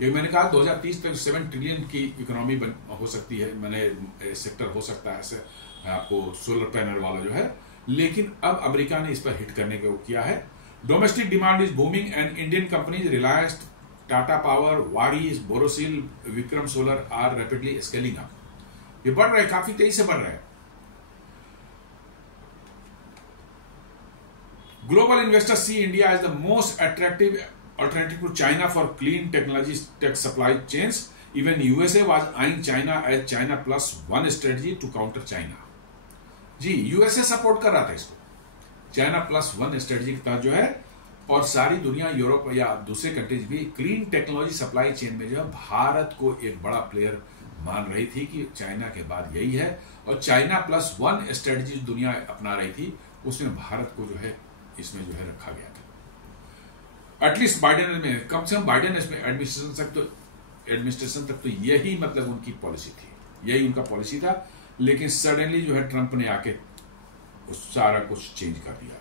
ये मैंने कहा 2030 तक 7 ट्रिलियन की इकोनॉमी हो सकती है, मैंने सेक्टर हो सकता है ऐसे आपको सोलर पैनल वाला जो है। लेकिन अब अमेरिका ने इस पर हिट करने को किया है। Domestic demand is booming and Indian companies Reliance, Tata Power, Waaree, Borosil, Vikram Solar are rapidly scaling up. ये बढ़ रहे हैं, काफी तेजी से बढ़ रहे हैं। Global investors see India as the most attractive alternative to China for clean technology tech supply chains. Even USA was eyeing China as China plus one strategy to counter China. जी USA सपोर्ट कर रहा था इसको, China plus one strategy के तहत जो है, और सारी दुनिया, यूरोप या दूसरे कंट्रीज भी क्लीन टेक्नोलॉजी सप्लाई चेन में जो है भारत को एक बड़ा प्लेयर मान रही थी कि चाइना के बाद यही है। और चाइना प्लस वन स्ट्रेटजी दुनिया अपना रही थी, उसमें भारत को जो है इसमें जो है रखा गया था। एटलीस्ट बाइडेन में, कम से कम बाइडेन एडमिनिस्ट्रेशन तक तो यही मतलब उनकी पॉलिसी थी, यही उनका पॉलिसी था। लेकिन सडनली जो है ट्रंप ने आके सारा कुछ चेंज कर दिया।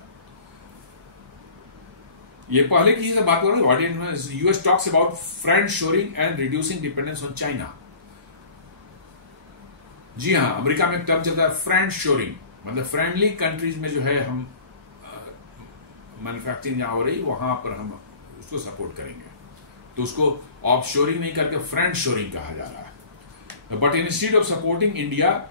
ये पहले की बात कर रहे हैं, US talks about friend shoring and reducing dependence on China. जी हाँ, अमेरिका में एक टर्म चलता है फ्रेंड शोरिंग, मतलब फ्रेंडली कंट्रीज में जो है हम मैन्युफैक्चरिंग जहां हो रही वहां पर हम उसको सपोर्ट करेंगे, तो उसको ऑफ शोरिंग नहीं करके फ्रेंड शोरिंग कहा जा रहा है। But instead of supporting India,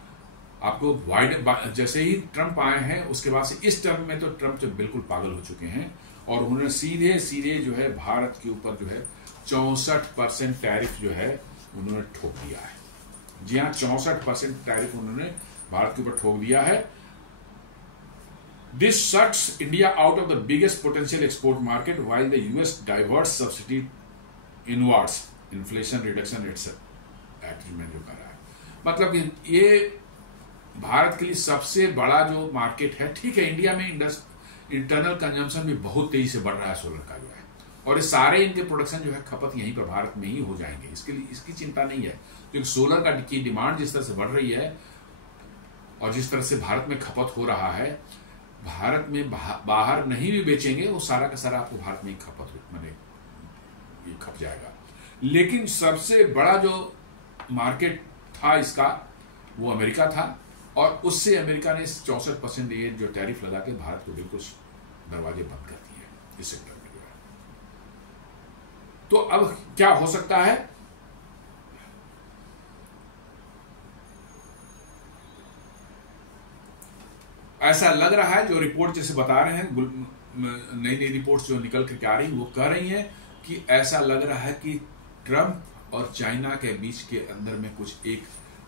आपको वाइड जैसे ही ट्रंप आए हैं उसके बाद से इस टर्म में तो ट्रंप जो बिल्कुल पागल हो चुके हैं, और उन्होंने सीधे सीधे जो है भारत के ऊपर जो है 64% टैरिफ जो है उन्होंने ठोक दिया है। जी हाँ, 64% टैरिफ उन्होंने भारत के ऊपर ठोक दिया है। This shuts India out of the biggest potential export market while the US diverts subsidy inwards. Inflation reduction act में जो कर रहा है, मतलब ये भारत के लिए सबसे बड़ा जो मार्केट है। ठीक है, इंडिया में इंटरनल कंजम्पशन भी बहुत तेजी से बढ़ रहा है सोलर का जो है, और ये सारे इनके प्रोडक्शन जो है खपत यहीं पर भारत में ही हो जाएंगे, इसके लिए इसकी चिंता नहीं है, क्योंकि सोलर की डिमांड जिस तरह से बढ़ रही है और जिस तरह से भारत में खपत हो रहा है, भारत में बाहर नहीं भी बेचेंगे वो सारा का सारा आपको भारत में ही खपत माने ये खप जाएगा। लेकिन सबसे बड़ा जो मार्केट था इसका वो अमेरिका था, और उससे अमेरिका ने 64% ये जो टैरिफ लगा के भारत को बिल्कुल दरवाजे बंद कर दिए इस सेक्टर में जो है। तो अब क्या हो सकता है, ऐसा लग रहा है, जो रिपोर्ट जैसे बता रहे हैं, नई नई रिपोर्ट्स जो निकल के आ रही वो कह रही हैं कि ऐसा लग रहा है कि ट्रंप और चाइना के बीच के अंदर में कुछ एक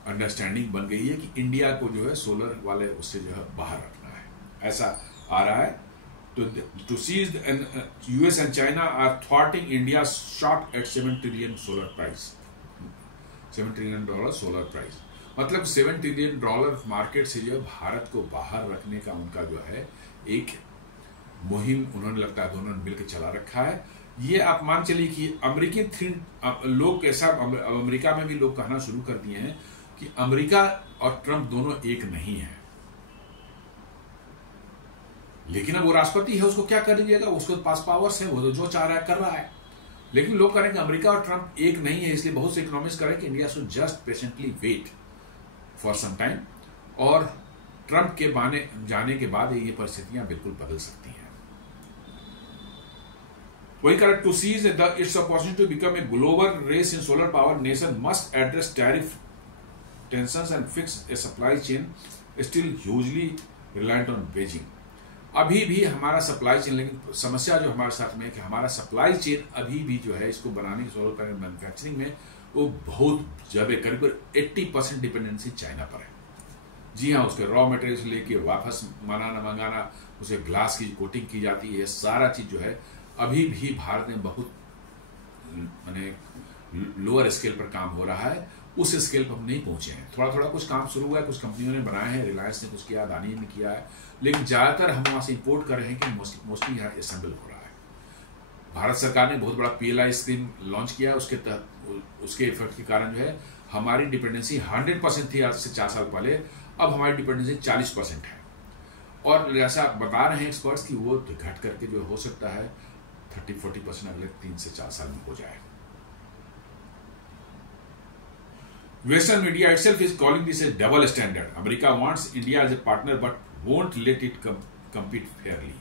अंडरस्टैंडिंग बन गई है कि इंडिया को जो है सोलर वाले उससे जो है बाहर रखना है, ऐसा आ रहा है। टू सीज US and China are thwarting India shot at $7 trillion solar price, $7 trillion solar price, मतलब $7 ट्रिलियन मार्केट से जो है भारत को बाहर रखने का उनका जो है एक मुहिम उन्होंने लगता है दोनों ने मिलकर चला रखा है। ये आप मान चलिए कि अमेरिकी लोग ऐसा, अमेरिका में भी लोग कहना शुरू कर दिए हैं कि अमेरिका और ट्रंप दोनों एक नहीं है। लेकिन अब वो राष्ट्रपति है, उसको क्या कर लीजिएगा, उसको पास पावर्स है, वो तो जो चाह रहा है कर रहा है। लेकिन लोग करेंगे अमेरिका और ट्रंप एक नहीं है, इसलिए बहुत से इकोनॉमिस्ट करें कि India should just patiently wait for some time, और ट्रंप के जाने के बाद ये परिस्थितियां बिल्कुल बदल सकती हैं। वही correct to seize its opportunity to become a global race in solar power, nation must address tariff tensions and fix a supply chain still hugely reliant on Beijing. अभी भी हमारा सप्लाई चेन, लेकिन समस्या जो हमारे साथ में है कि हमारा सप्लाई चेन अभी भी जो है इसको बनाने की सोलर पैनल मैन्युफैक्चरिंग में वो बहुत जब करीब 80% डिपेंडेंसी चाइना पर है। जी हाँ, उसके रॉ मटेरियल लेके वापस मंगाना, उसे ग्लास की कोटिंग की जाती है, सारा चीज जो है अभी भी भारत में बहुत माने लोअर स्केल पर काम हो रहा है, उस स्केल पर हम नहीं पहुंचे हैं। थोड़ा थोड़ा कुछ काम शुरू हुआ है, कुछ कंपनियों ने बनाए हैं, रिलायंस ने कुछ किया, अदानी ने किया है, लेकिन ज्यादातर हम वहां से इंपोर्ट कर रहे हैं कि मोस्टली यहाँ असेंबल हो रहा है। भारत सरकार ने बहुत बड़ा PLI स्कीम लॉन्च किया है, उसके इफेक्ट के कारण जो है हमारी डिपेंडेंसी 100% थी आज से 4 साल पहले, अब हमारी डिपेंडेंसी 40% है, और जैसा बता रहे हैं एक्सपर्ट्स कि वो घट करके जो हो सकता है 30-40% अगले 3 से 4 साल में हो जाए। Western media itself is calling this a double standard. America wants India as a partner but won't let it compete fairly.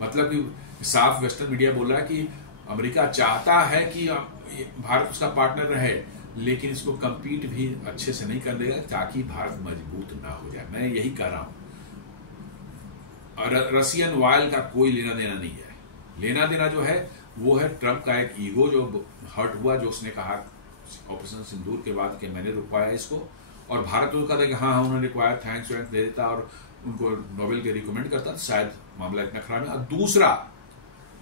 मतलब कि साफ वेस्टर्न मीडिया बोल रहा है कि अमेरिका चाहता है कि भारत उसका पार्टनर रहे, लेकिन इसको कंपीट भी अच्छे से नहीं कर देगा ताकि भारत मजबूत ना हो जाए। मैं यही कह रहा हूं, रशियन ऑयल का कोई लेना देना नहीं है। लेना देना जो है वो है ट्रंप का एक ईगो जो हर्ट हुआ, जो उसने कहा ऑपरेशन सिंदूर के बाद कि मैंने रुकवाया इसको, और भारत तो कहता है कि हाँ उन्होंने रिक्वायर थैंक्स दे देता और उनको नोबेल के रिकमेंड करता, तो शायद मामला इतना खराब है। और दूसरा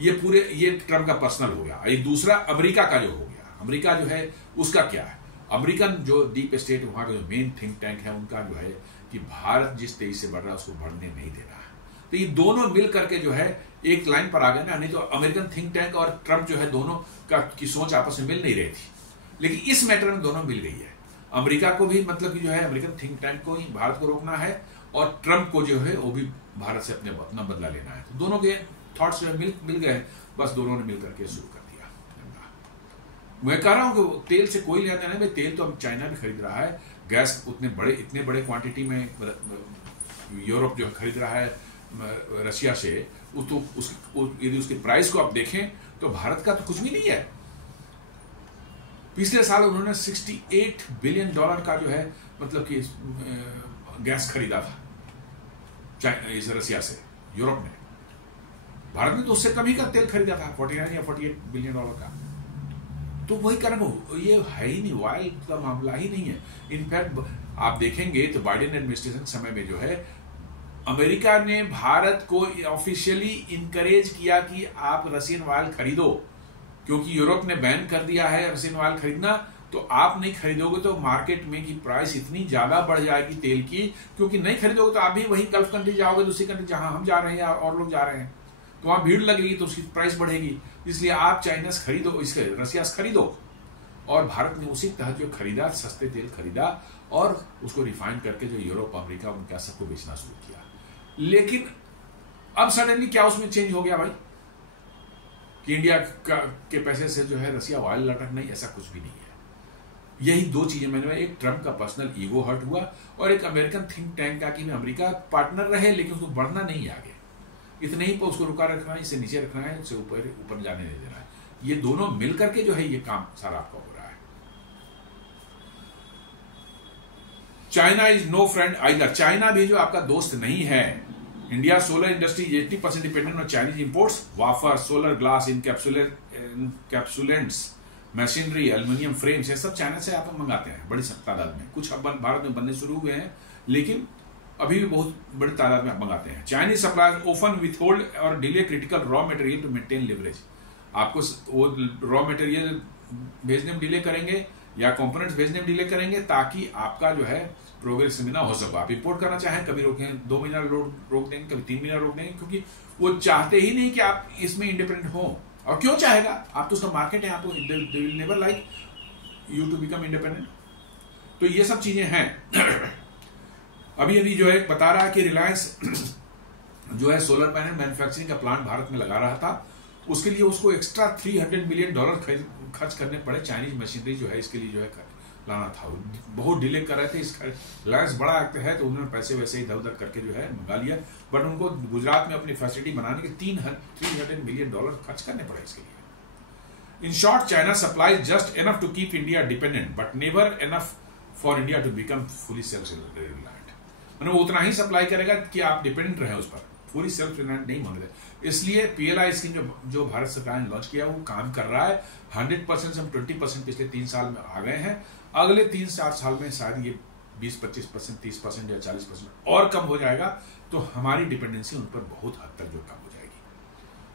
ये ट्रंप का पर्सनल हो गया। ये दूसरा अमेरिका का जो हो गया, अमेरिका जो है उसका क्या है, अमेरिकन जो डीप स्टेट वहां का जो मेन थिंक टैंक है उनका जो है कि भारत जिस तेजी से बढ़ रहा है उसको बढ़ने नहीं दे रहा है। तो ये दोनों मिल करके जो है एक लाइन पर आ गए ना, नहीं तो अमेरिकन थिंक टैंक और ट्रंप जो है दोनों की सोच आपस में मिल नहीं रही थी, लेकिन इस मैटर में दोनों मिल गई है। अमेरिका को भी मतलब कि जो है अमेरिकन थिंक टैंक को ही भारत को रोकना है, और ट्रंप को जो है वो भी भारत से अपना बदला लेना है। तो दोनों के थॉट्स जो है मिल गए, बस दोनों ने मिलकर के शुरू कर दिया। मैं कह रहा हूं कि तेल से कोई लेना देना नहीं, तेल तो अब चाइना भी खरीद रहा है, गैस इतने बड़े क्वांटिटी में यूरोप जो खरीद रहा है रशिया से, तो यदि उसके प्राइस को आप देखें तो भारत का तो कुछ भी नहीं है। पिछले साल उन्होंने $68 बिलियन का जो है मतलब कि गैस खरीदा था रशिया से, यूरोप ने। भारत ने तो उससे कम ही का तेल खरीदा था, 49 या 48 बिलियन का। तो वही कारण ये है ही नहीं, ऑयल का मामला ही नहीं है। इनफैक्ट आप देखेंगे तो बाइडेन एडमिनिस्ट्रेशन समय में जो है अमेरिका ने भारत को ऑफिशियली इनकरेज किया कि आप रशियन ऑयल खरीदो, क्योंकि यूरोप ने बैन कर दिया है रशियन ऑयल खरीदना, तो आप नहीं खरीदोगे तो मार्केट में की प्राइस इतनी ज्यादा बढ़ जाएगी तेल की, क्योंकि नहीं खरीदोगे तो आप भी वही गल्फ कंट्री जाओगे, दूसरी कंट्री जहां हम जा रहे हैं और लोग जा रहे हैं, तो वहां भीड़ लगेगी तो उसकी प्राइस बढ़ेगी। इसलिए आप चाइना से खरीदो, इसके रशिया से खरीदो। और भारत ने उसी तहत जो खरीदा, सस्ते तेल खरीदा और उसको रिफाइन करके जो यूरोप, अमेरिका, उनका सबको बेचना शुरू किया। लेकिन अब सडनली क्या उसमें चेंज हो गया भाई कि इंडिया के पैसे से जो है रशिया ऑयल लटक? नहीं, ऐसा कुछ भी नहीं है। यही दो चीजें मैंने, एक ट्रम्प का पर्सनल ईगो हर्ट हुआ और एक अमेरिकन थिंक टैंक का कि अमेरिका पार्टनर रहे लेकिन उसको बढ़ना नहीं आगे, इतने ही पर उसको रुका रखना है, इसे नीचे रखना है, इसे ऊपर जाने नहीं देना है। ये दोनों मिलकर के जो है ये काम सारा आपका हो रहा है। China is no friend either, China भी जो आपका दोस्त नहीं है। India solar industry 80% dependent on Chinese imports, wafer, solar glass, encapsulants, machinery, aluminium frames, ये सब चाइना से आप मंगाते हैं बड़ी तादाद में। कुछ अब भारत में बनने शुरू हुए हैं लेकिन अभी भी बहुत बड़ी तादाद में आप मंगाते हैं। चाइनीज सप्लायर्स ओफन विथहोल्ड और delay critical raw material to maintain leverage, आपको वो रॉ मटेरियल भेजने में डिले करेंगे या कंपोनेंट्स भेजने में डिले करेंगे ताकि आपका जो है प्रोग्रेस में ना हो सके। आप इंपोर्ट करना चाहें, कभी रोकें 2 महीना रोक देंगे, कभी 3 महीना रोक देंगे, क्योंकि वो चाहते ही नहीं कि आप इसमें इंडिपेंडेंट हो। और क्यों चाहेगा? आप तो उसका मार्केट है, आपको they will never like you to become independent. तो ये सब चीजें हैं। अभी जो है बता रहा है कि रिलायंस जो है सोलर पैनल मैन्युफैक्चरिंग का प्लांट भारत में लगा रहा था, उसके लिए उसको एक्स्ट्रा $300 मिलियन खर्च करने पड़े। चाइनीज मशीनरी जो है इसके लिए जो है लाना था, बहुत डिले कर रहे थे। रिलायंस बड़ा एक्ट है तो उन्होंने पैसे वैसे इधर उधर करके जो है मंगा लिया, बट उनको गुजरात में अपनी फैसिलिटी बनाने के $300 मिलियन खर्च करने पड़े इसके लिए। In short, China supply just enough to keep India dependent but never enough for India to become fully self reliant. वो उतना ही सप्लाई करेगा कि आप डिपेंडेंट रहे उस पर, पूरी सेल्फ रिलायंट नहीं मान रहे। इसलिए PLI स्कीम जो भारत सरकार ने लॉन्च किया वो काम कर रहा है। 100% से हम 20% पिछले 3 साल में आ गए हैं। अगले 3-4 साल में शायद ये 20-25%, 30% या 40% और कम हो जाएगा, तो हमारी डिपेंडेंसी उन पर बहुत हद तक जो कम हो जाएगी।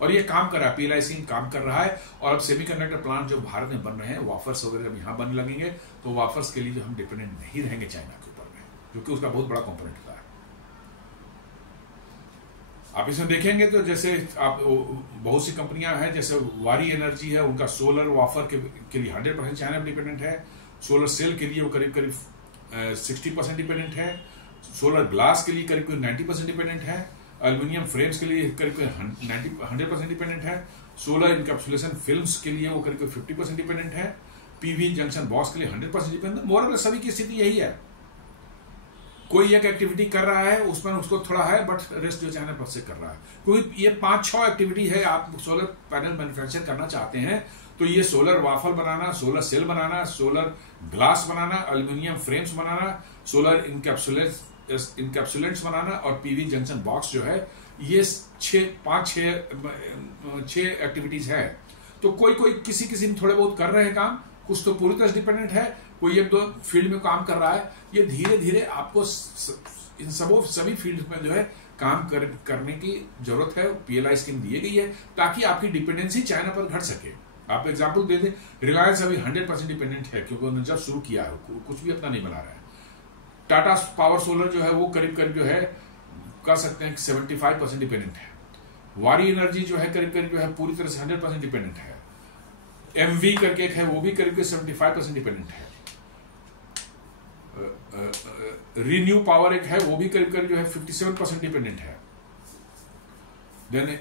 और ये काम कर रहा है, PLI स्कीम काम कर रहा है। और अब सेमीकंडक्टर प्लांट जो भारत में बन रहे हैं, वाफर्स वगैरह जब यहाँ बनने लगेंगे तो वाफर्स के लिए जो हम डिपेंडेंट नहीं रहेंगे चाइना के ऊपर में, क्योंकि उसका बहुत बड़ा कंपोनेंट होता है। आप इसमें देखेंगे तो जैसे आप बहुत सी कंपनियां हैं, जैसे वारी एनर्जी है, उनका सोलर वाफर के लिए 100% चाइना डिपेंडेंट है। सोलर सेल के लिए वो करीब 60% डिपेंडेंट है। सोलर ग्लास के लिए करीब 90% डिपेंडेंट है। एल्यूमिनियम फ्रेम्स के लिए करीब 100% डिपेंडेंट है। सोलर इनकैप्सुलेशन फिल्म्स के लिए वो करीब 50% डिपेंडेंट है। PV जंक्शन बॉक्स के लिए 100% डिपेंडेंट। मोरल सभी की स्थिति यही है, कोई एक एक्टिविटी कर रहा है उसमें उसको थोड़ा है, बट रेस्ट जो चाइना पर से कर रहा है। क्योंकि ये 5-6 एक्टिविटी है। आप सोलर पैनल मैन्युफैक्चर करना चाहते हैं तो ये सोलर वाफल बनाना, सोलर सेल बनाना, सोलर ग्लास बनाना, एल्यूमिनियम फ्रेम्स बनाना, सोलर इनकैप्सुलेंट्स बनाना और PV जंक्शन बॉक्स जो है, ये 5-6 एक्टिविटीज है। तो कोई किसी में थोड़े बहुत कर रहे हैं काम, कुछ तो पूरी तरह डिपेंडेंट है, कोई 1-2 फील्ड में काम कर रहा है। ये धीरे धीरे आपको इन सभी फील्ड में जो है काम करने की जरूरत है। PLI स्कीम दी गई है ताकि आपकी डिपेंडेंसी चाइना पर घट सके। आप एग्जांपल दे दें, रिलायंस अभी 100% डिपेंडेंट है क्योंकि उन्होंने जब शुरू किया है, कुछ भी अपना नहीं बना रहा है। टाटा पावर सोलर जो है वो करीब जो है कह सकते हैं 75% डिपेंडेंट है। वारी एनर्जी जो है करीब जो है पूरी तरह से 100% डिपेंडेंट है। MV करके एक है, वो भी करीब 75% डिपेंडेंट है। रिन्यू पावर एक है, वो भी करीब जो है 57% डिपेंडेंट है। देन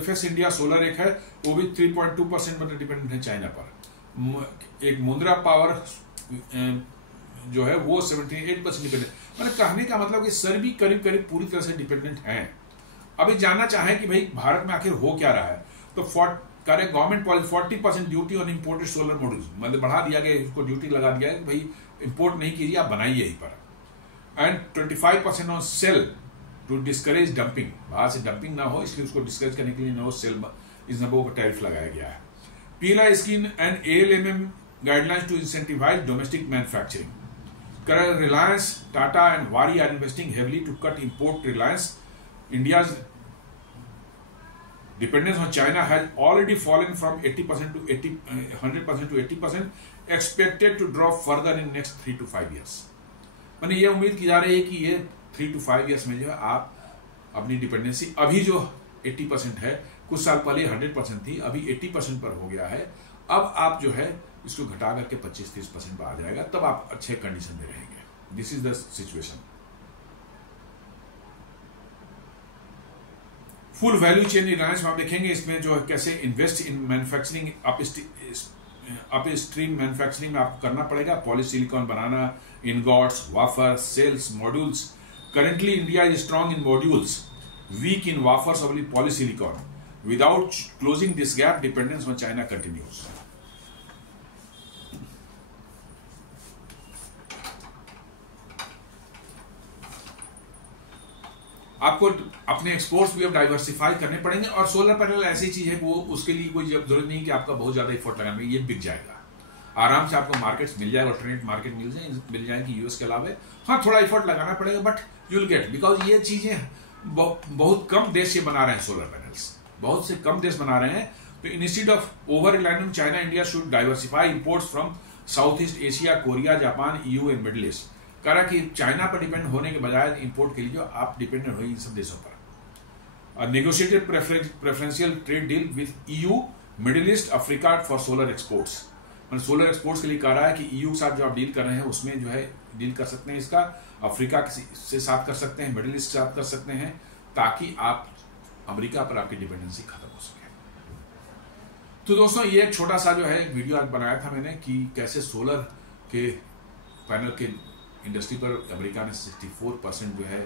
FS इंडिया सोलर एक है, वो भी 3.2% मतलब डिपेंडेंट है चाइना पर। एक मुंद्रा पावर जो है वो 78% डिपेंडेंट। मतलब कहने का मतलब कि सभी करीब पूरी तरह से डिपेंडेंट हैं। अभी जानना चाहें कि भाई भारत में आखिर हो क्या रहा है, तो government policy 40% duty on imported solar modules, मतलब बढ़ा दिया गया, इसको ड्यूटी लगा दिया है कि भाई इंपोर्ट नहीं कीजिए, आप बनाइए यहीं पर। And 25% on sale to discourage dumping, बाहर से डंपिंग ना हो इसलिए उसको डिस्करेज करने के लिए नो सेल इस नंबर पर टैरिफ लगाया गया है। PLI scheme and ALMM guidelines to incentivise domestic manufacturing, Reliance, Tata and Waaree are investing heavily to cut import reliance. India's dependence on China has already fallen from 100% to 80%, expected to drop further in next 3 to 5 years. मैंने ये उम्मीद की जा रही है कि ये 3 to 5 years में जो है आप अपनी डिपेंडेंसी अभी जो 80% है, कुछ साल पहले 100% थी, अभी 80% पर हो गया है। अब आप जो है इसको घटा करके 25-30% पर आ जाएगा, तब आप अच्छे कंडीशन में रहेंगे। This is the situation. Full value chain reliance में आप देखेंगे इसमें जो है कैसे invest in manufacturing, up stream manufacturing में आपको करना पड़ेगा। पॉलीसिलिकॉन बनाना, ingots, wafer, cells, modules. Currently India is strong in modules, weak in wafers और polysilicon. Without closing this gap, dependence on China continues. आपको अपने एक्सपोर्ट्स भी अब डाइवर्सिफाई करने पड़ेंगे, और सोलर पैनल ऐसी चीज है वो उसके लिए कोई जरूरत नहीं कि आपका बहुत ज्यादा एफर्ट लगाना, ये बिक जाएगा आराम से, आपको मार्केट्स मिल जाएगा, अल्टरनेट मार्केट मिल जाएंगे यूएस के अलावा। हाँ, थोड़ा एफर्ट लगाना पड़ेगा, but you will get, because ये चीजें बहुत कम देश से बना रहे हैं सोलर पैनल्स, बहुत से कम देश बना रहे हैं। तो instead of over relying on China, India should diversify imports from south east Asia, Korea, Japan, EU and middle east. कह रहा कि चाइना पर डिपेंड होने के बजाय इंपोर्ट के लिए जो आप डिपेंडेंट हो इन सब देशों पर। Negotiated preferential trade deal with EU, middle east, Africa for solar exports. मतलब सोलर एक्सपोर्ट्स के लिए कह रहा है कि ईयू के साथ जो आप डील कर रहे हैं उसमें जो है डील कर सकते हैं, इसका अफ्रीका से साथ कर सकते हैं, मिडिल ईस्ट से साथ कर सकते हैं, ताकि आप अमेरिका पर आपकी डिपेंडेंसी खत्म हो सके। तो दोस्तों, ये एक छोटा सा जो है वीडियो आज बनाया था मैंने कि कैसे सोलर के पैनल के इंडस्ट्री पर अमेरिका ने 64% जो है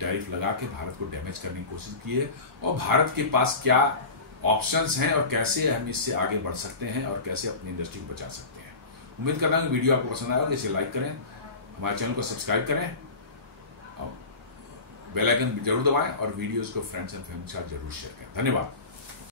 टैरिफ लगा के भारत को डैमेज करने की कोशिश की है, और भारत के पास क्या ऑप्शंस हैं और कैसे हम इससे आगे बढ़ सकते हैं और कैसे अपनी इंडस्ट्री को बचा सकते हैं। उम्मीद करता हूं कि वीडियो आपको पसंद आया होगा। इसे लाइक करें, हमारे चैनल को सब्सक्राइब करें, और बेल आइकन जरूर दबाएं, और वीडियोस को फ्रेंड्स एंड फैमिली के साथ जरूर शेयर करें। धन्यवाद।